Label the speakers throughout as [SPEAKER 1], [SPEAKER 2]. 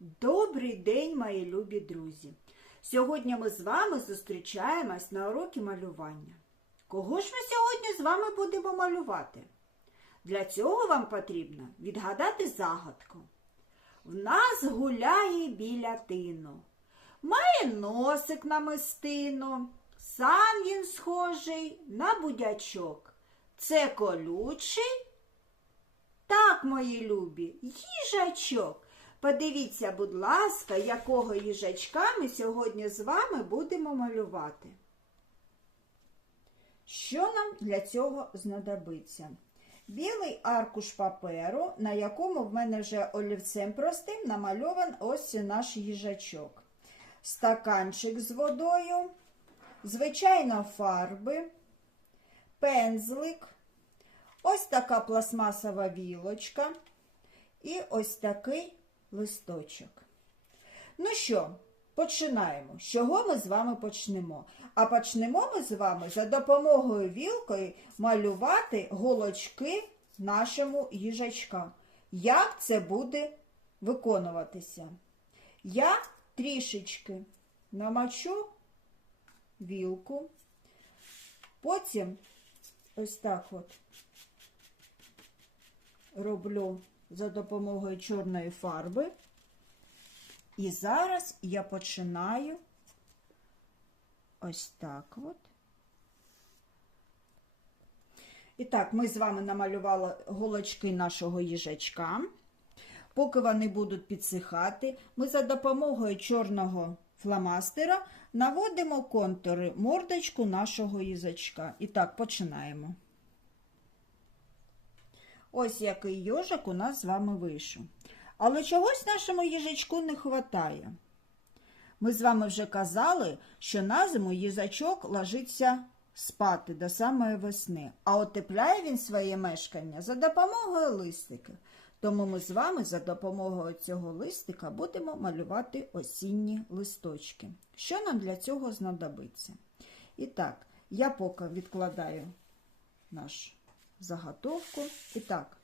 [SPEAKER 1] Добрий день, мої любі друзі! Сьогодні ми з вами зустрічаємось на уроки малювання. Кого ж ми сьогодні з вами будемо малювати? Для цього вам потрібно відгадати загадку. В нас гуляє біля тину, має носик на мистину, сам він схожий на будячок. Це колючий так, мої любі, їжачок. Подивіться, будь ласка, якого їжачка ми сьогодні з вами будемо малювати. Що нам для цього знадобиться? Білий аркуш паперу, на якому в мене вже олівцем простим намальован ось наш їжачок. Стаканчик з водою, звичайно, фарби, пензлик. Ось така пластмасова вілочка і ось такий листочок. Ну що, починаємо. З чого ми з вами почнемо? А почнемо ми з вами за допомогою вілкою малювати голочки нашому їжачка. Як це буде виконуватися? Я трішечки намочу вілку, потім ось так от роблю за допомогою чорної фарби. І зараз я починаю ось так от. І так, ми з вами намалювали голочки нашого їжачка. Поки вони будуть підсихати, ми за допомогою чорного фломастера наводимо контури мордочку нашого їжачка. І так, починаємо. Ось який йожик у нас з вами вийшов. Але чогось нашому їжачку не вистачає. Ми з вами вже казали, що на зиму їжачок ложиться спати до самої весни, а отепляє він своє мешкання за допомогою листика. Тому ми з вами за допомогою цього листика будемо малювати осінні листочки. Що нам для цього знадобиться? І так, я поки відкладаю наш заготовку. І так,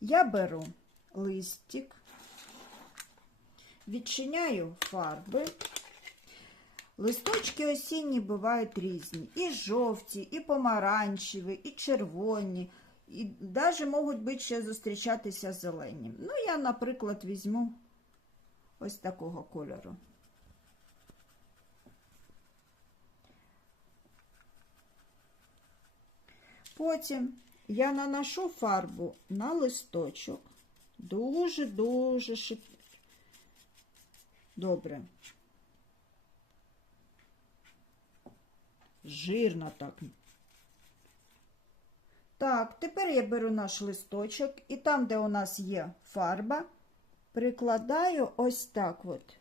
[SPEAKER 1] я беру листик, відчиняю фарби. Листочки осінні бувають різні. І жовті, і помаранчеві, і червоні, і навіть можуть бути ще зустрічатися зелені. Ну, я, наприклад, візьму ось такого кольору. Потім я наношу фарбу на листочок. Дуже-дуже шип... добре. Жирно так. Так, тепер я беру наш листочок і там, де у нас є фарба, прикладаю ось так от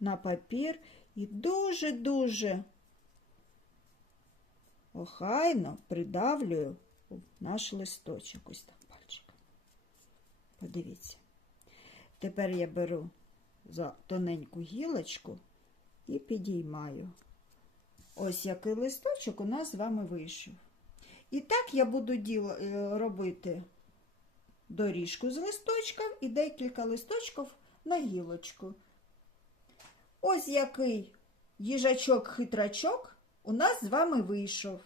[SPEAKER 1] на папір і дуже-дуже охайно придавлюю наш листочок. Ось так пальчиком. Подивіться. Тепер я беру за тоненьку гілочку і підіймаю. Ось який листочок у нас з вами вийшов. І так я буду е, робити доріжку з листочків і декілька листочків на гілочку. Ось який їжачок-хитрачок у нас з вами вийшов.